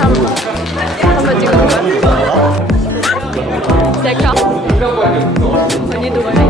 한번 거야? 셀카? 언니도 말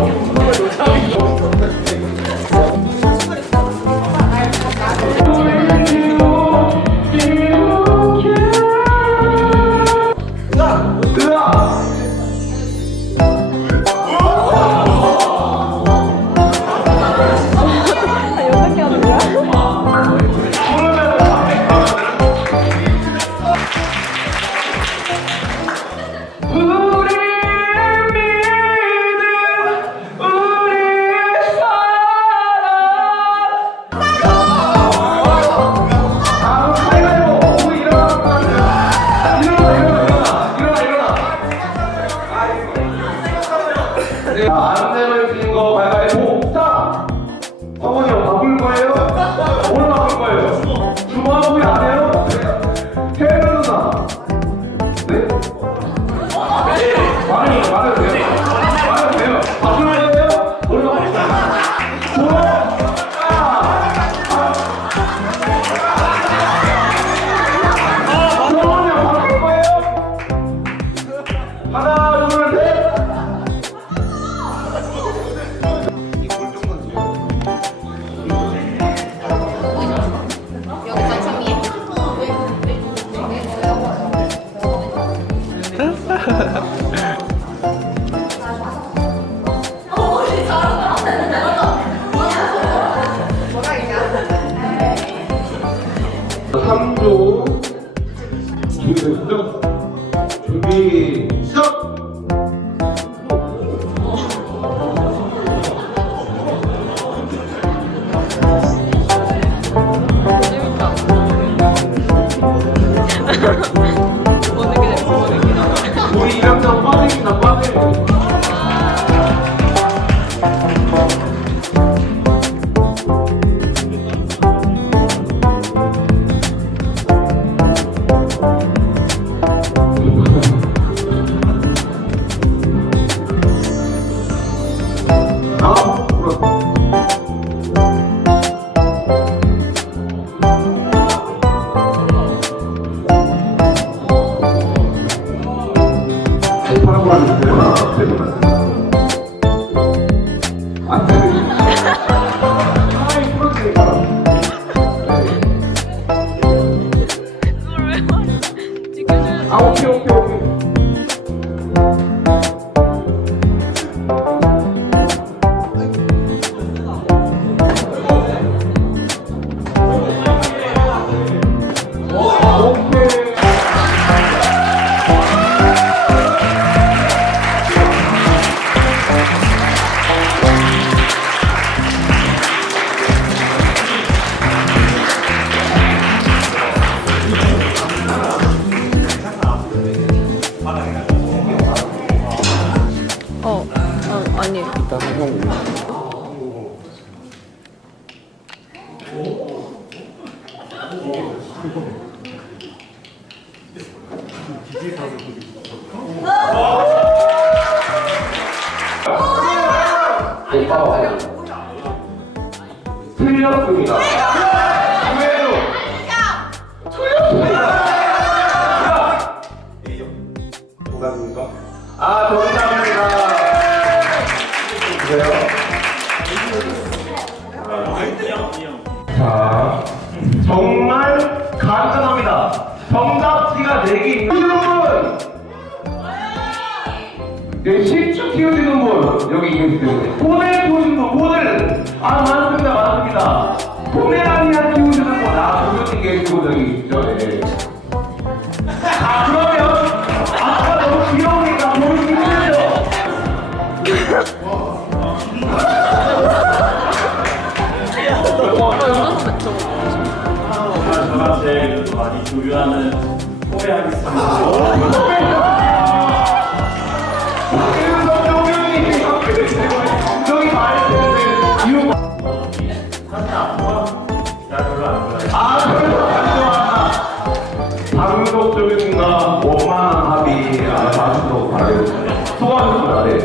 Oh. Ah, okay, okay. 틀렸습니다. 그래도 틀렸습니다. 정답입니까? 아, 정답입니다. 그래요? 자, 정말 네, 실축 키워주는 분 여기 있습니다. 포넬 키워주는 분 포넬 아 많습니다 많습니다. 포메라니안 키워주는 분아 조교님 계시고 저기 있죠. 네. 아 그러면 아까 너무 귀여우니까 보기 힘들죠. 제일 많이 조류하는 포회하겠습니다. 방송적인가 원만한 합의 아마 방송도 바래요. 소감이 바래.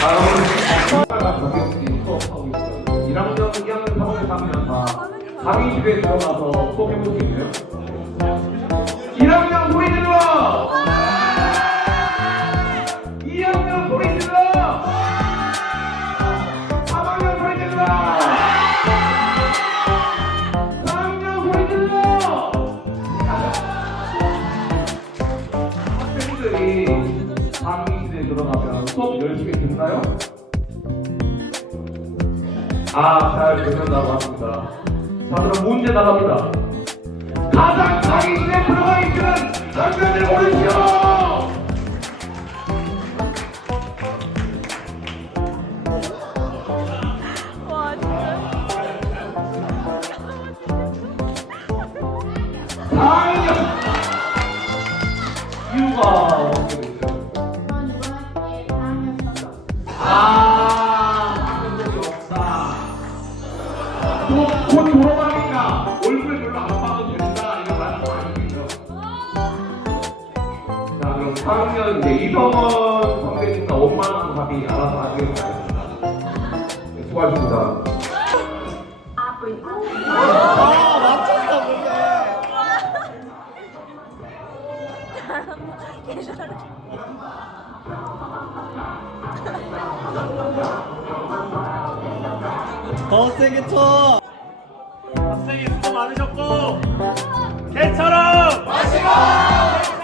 다음은 학과가 가격이 수업하고 있어요. 1학년, 2학년, 3학년 가면 강의 집에 들어가서 수업해볼 수 있어요. 강의실에 들어가면 수업 열심히 듣나요? 아, 잘 듣는다고 합니다. 자, 그럼 문제 나갑니다. 가장 강의실에 들어가 있는 학생들 고르시오! 4학년! 이유가 4학년 이제 이성원 선배님과 원만한 답이 알아서 하시길 바랍니다. 네, 수고하셨습니다. 더 세게 쳐. 학생이 수고 많으셨고 개처럼 마시고